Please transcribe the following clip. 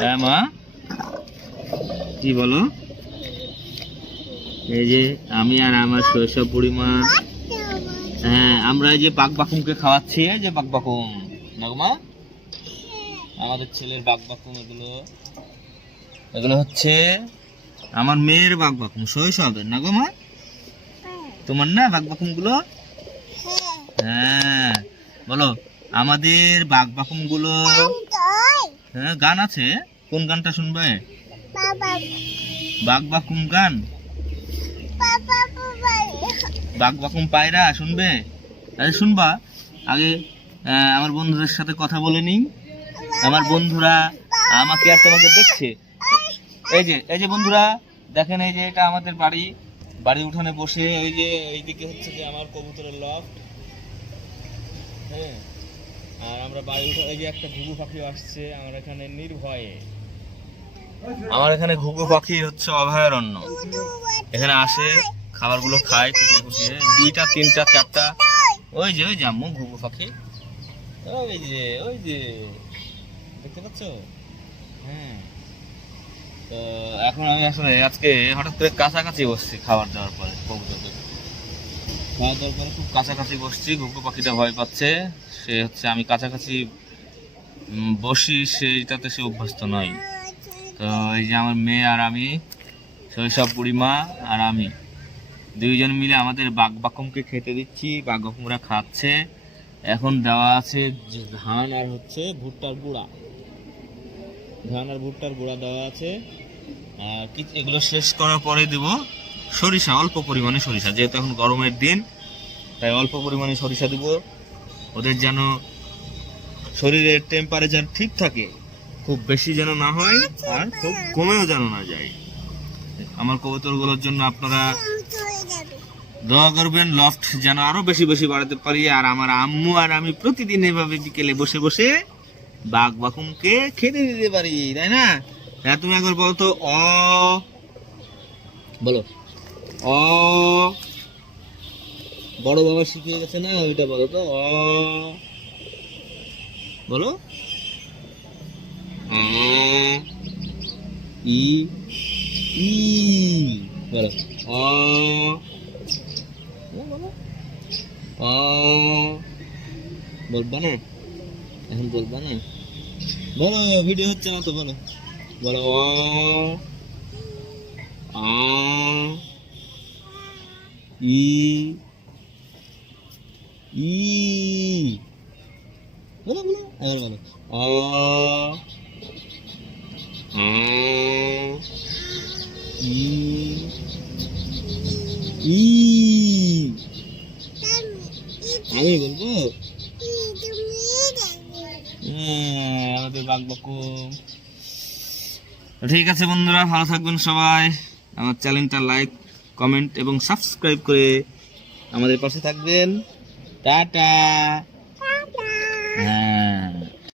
হ্যাঁ মা, কি বলো? এই যে আমি আর আমার শৈশব বুড়িমা, হ্যাঁ আমরা এই যে বাঘবাকুমকে খাওয়াচ্ছি। এই যে বাঘবাকুম না গো মা, আমাদের ছেলের বাঘবাকুম। এগুলো এগুলো হচ্ছে আমার মেয়ের বাঘবাকুম, শৈশবের না গো মা? তোমার না বাঘবাকুম গুলো? হ্যাঁ বলো, আমাদের বাঘবাকুম গুলো। হ্যাঁ গান আছে, কোন গানটা শুনবে? বাঘবাকুম গান, বাঘবাকুম পায়রা শুনবে? আরে শুনবা, আগে আমার বন্ধুদের সাথে কথা বলে নিই। আমার বন্ধুরা আমাকে আর তোমাকে দেখছে। এই যে বন্ধুরা দেখেন, এই যে এটা আমাদের বাড়ি, বাড়ি উঠানে বসে ওই যে এইদিকে হচ্ছে যে আমার কবুতরের লফট। হ্যাঁ, আর আমরা বাড়ি উঠে এই যে একটা ঘুঘু পাখি আসছে আমার এখানে নির্ভয়ে। আমার এখানে ঘুঘু পাখি হচ্ছে অভয়ারণ্য, এখানে আসে খাবারগুলো খায় খুঁটিয়ে খুঁটিয়ে, 2টা 3টা 4টা। ওই যে আম্মু ঘুঘু পাখি, ওই যে দেখতে পাচ্ছ? হ্যাঁ, তো এখন আমি আসলে আজকে হঠাৎ করে কাছাকাছি বসছি খাবার দেওয়ার পরে, কবুতরদের খাওয়া দাওয়ার পরে খুব কাছাকাছি বসছি। ঘুঘু পাখিটা ভয় পাচ্ছে, সে হচ্ছে আমি কাছাকাছি বসি সেইটাতে সে অভ্যস্ত নয়। তো এই যে আমার মেয়ে আর আমি, শৈশব বুড়িমা আর আমি, 2জন মিলে আমাদের বাঘবাকুমকে খেতে দিচ্ছি। বাঘবাকুমরা খাচ্ছে। এখন দেওয়া আছে ধান আর হচ্ছে ভুট্টার গুঁড়া, ধান আর ভুট্টার গুঁড়া দেওয়া আছে। আর এগুলো শেষ করার পরে দেব সরিষা, অল্প পরিমাণে সরিষা, যেহেতু এখন গরমের দিন তাই অল্প পরিমাণে সরিষা দেব, ওদের যেন শরীরের টেম্পারেচার ঠিক থাকে, খুব বেশি যেন না হয় আর খুব কমেও যেন না যায়। আমার কবুতরগুলোর জন্য আপনারা দোয়া করবেন, লফট যেন আরো বেশি বেশি বাড়াতে পারি। আর আমার আম্মু আর আমি প্রতিদিন এভাবে বিকেলে বসে বসে বাঘবাকুমকে খেতে দিতে পারি, তাই না? হ্যাঁ তুমি একবার বলো তো, বলো অ। বড় বাবা শিখিয়ে গেছে না, ওইটা বলো তো, বলো ই ই, বলো বলবা না? এখন বলবা না? বলো, ভিডিও হচ্ছে না তো, বলো বলো ই ই, বলো বলো, আবার বলো ই ই, আমি বলবো আমাদের বাঘবাকুম। ঠিক আছে বন্ধুরা, ভালো থাকবেন সবাই। আমার চ্যানেলটা লাইক, কমেন্ট এবং সাবস্ক্রাইব করে আমাদের পাশে থাকবেন। টাটা। হ্যাঁ।